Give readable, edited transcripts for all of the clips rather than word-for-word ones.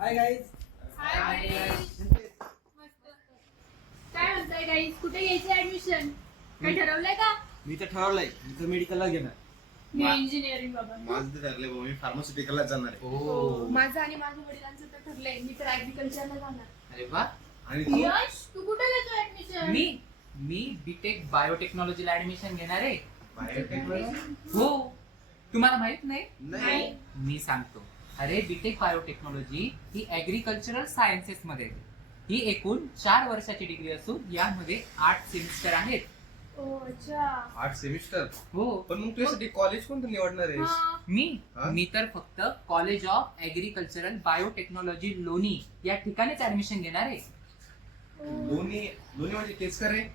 Hi guys. हाय मस्त. काय म्हणताय गाईज, कुठे घ्यायची ऍडमिशन? काय ठरवलंय का? मी तर ठरवलंय, मी तर मेडिकलला घेणार. मी इंजिनिअरिंग बाबा. माझं तर ठरलंय बाबा, मी फार्मास्युटिकलला जाणार आहे. हो, माझं आणि माझ्या वडिलांचं तर ठरलंय, मी तर ऍग्रिकल्चरला जाणार. अरे वा. आणि तू? यश, तू कुठे घेतो ऍडमिशन? मी बीटेक बायोटेक्नॉलॉजीला ऍडमिशन घेणार आहे. बायोटेक्नॉलॉजी? हो, तुम्हाला माहित नाही? नाही. मी सांगतो. अरे बीटेक बायोटेक्नॉलॉजी ही ऍग्रिकल्चरल सायन्सेस मध्ये आहे. ही एकूण 4 वर्षाची डिग्री असून यामध्ये 8 सेमिस्टर आहेत. ओ अच्छा. 8 सेमिस्टर. हो. पण मग तुझ्यासाठी कॉलेज कोणतं निवडणार आहेस? हा. मी तर फक्त कॉलेज ऑफ ऍग्रिकल्चरल बायोटेक्नॉलॉजी लोणी या ठिकाणीच ऍडमिशन घेणार आहे. दोन्ही म्हणजे तेच करे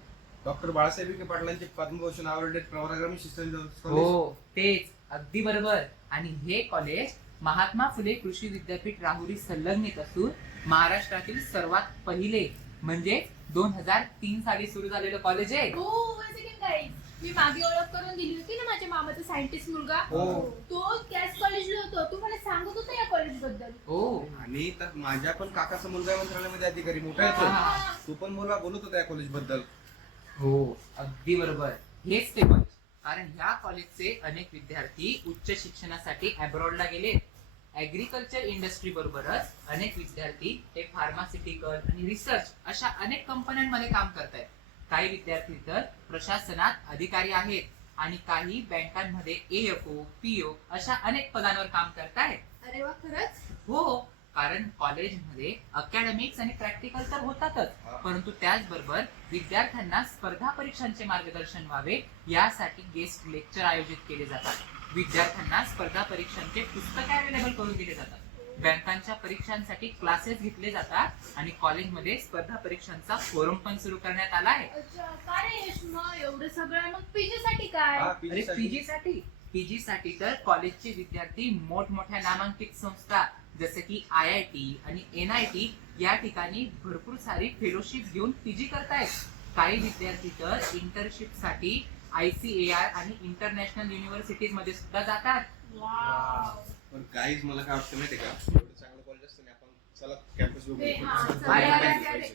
डॉक्टर बाळासाहेब विखे पाटलांचे पद्मभूषण अवॉर्डेड पराक्रमी शिक्षण हो, तेच अगदी बरोबर. आणि हे कॉलेज महात्मा फुले कृषी विद्यापीठ राहुरी संलग्नित असून महाराष्ट्रातील सर्वात पहिले म्हणजे 2003 साली सुरू झालेलं कॉलेज आहे. हो, one second guys. मी मागे ओळख करून दिली होती ना माझ्या मामाचा सायंटिस्ट मुलगा. हो. तो त्याच कॉलेजला होतो. तू मला सांगत होता या कॉलेज बद्दल. हो. आणि तर माझ्या पण काकाचा मुलगा आहे मंत्रालयामध्ये अधिकारी मोठा हा. येतो. तू पण मुलगा बोलत होता या कॉलेज बद्दल. हो, अगदी बरोबर. हेच ते कॉलेज. कारण ह्या कॉलेजचे अनेक विद्यार्थी उच्च शिक्षणासाठी अब्रॉडला गेले. ऍग्रिकल्चर इंडस्ट्री बरोबरच अनेक विद्यार्थी हे फार्मास्युटिकल आणि रिसर्च अशा अनेक कंपन्यांमध्ये काम करत आहेत. काही विद्यार्थी तर प्रशासनात अधिकारी आहेत आणि काही बँकांमध्ये AFO, PO अशा अनेक पदांवर काम करतायत. अरे वा, खरंच? हो, कारण कॉलेजमध्ये अकॅडमिक्स आणि प्रॅक्टिकल तर होतातच, परंतु त्याचबरोबर विद्यार्थ्यांना स्पर्धा परीक्षांचे मार्गदर्शन व्हावे यासाठी गेस्ट लेक्चर आयोजित केले जातात. विद्यार्थ्यांना स्पर्धा परीक्षांचे पुस्तके अवेलेबल करून दिले जातात. बँकांच्या परीक्षांसाठी क्लासेस घेतले जातात आणि कॉलेजमध्ये स्पर्धा परीक्षांचा फोरम पण सुरू करण्यात आला आहे. अच्छा, काय रे यश, मग एवढं सगळं मग पीजी साठी काय? हा, अरे PG साठी. पीजी साठी तर कॉलेजचे विद्यार्थी मोठमोठ्या नामांकित संस्था जसे की IIT आणि NIT या ठिकाणी भरपूर सारी फेलोशिप घेऊन पीजी करतायत. काही विद्यार्थी तर इंटर्नशिप साठी ICAR आणि इंटरनॅशनल युनिव्हर्सिटीज मध्ये सुद्धा जातात. वाव. पण गाईज मला काय वाटतं माहितीये का, एवढं चांगलं कॉलेज असतं ना, आपण चला कॅम्पस बघू. हा, चला. अरे,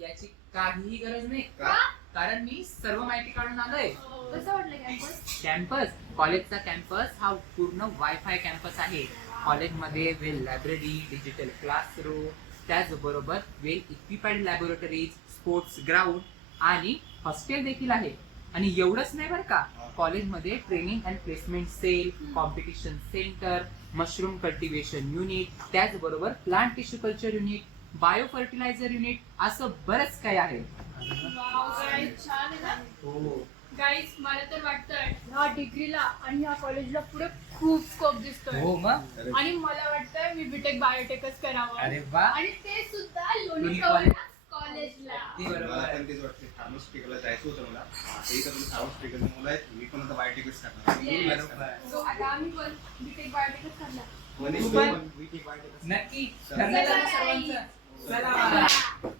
याची काहीही गरज नाही, का? कारण मी सर्व माहिती काढून आलोय. कसं वाटलं कॅम्पस? कॅम्पस, कॉलेजचा कॅम्पस हा पूर्ण वायफाय कॅम्पस आहे. कॉलेजमध्ये वेल लायब्ररी, डिजिटल क्लासरूम, त्याचबरोबर well equipped laboratories, sports ground आणि हॉस्टेल देखील आहे. आणि एवढंच नाही बरं का, कॉलेजमध्ये training and placement cell, competition centre, mushroom cultivation unit, त्याचबरोबर plant tissue culture unit, bio fertiliser unit असं बरंच काही आहे. वाव गाईज, छान आहे ना? हो. गाईज, मला तर वाटतंय ह्या डिग्रीला आणि ह्या कॉलेजला पुढे खूप स्कोप दिसतोय. हो मग. आणि मला वाटतंय मी बीटेक बायोटेकच करावं. अरे वा. आणि ते सुद्धा लोणी लोणी कॉलेजला. अगदी बरोबर. मला पण तेच वाटतं, फार्मास्युटिकलला जायचं होतं मला. ते तर तुम्ही फार्मास्युटिकलची मुलं आहेत, मी पण आता बायोटेकच करणार. Yes. बरोबर. So, आता आम्ही पण बीटेक बायोटेकच करणार. मनीष तू तू पण? पण BTech बायोटेकच. नक्की चला. ठरलेलं आहे सर्वांचं. चला. चला.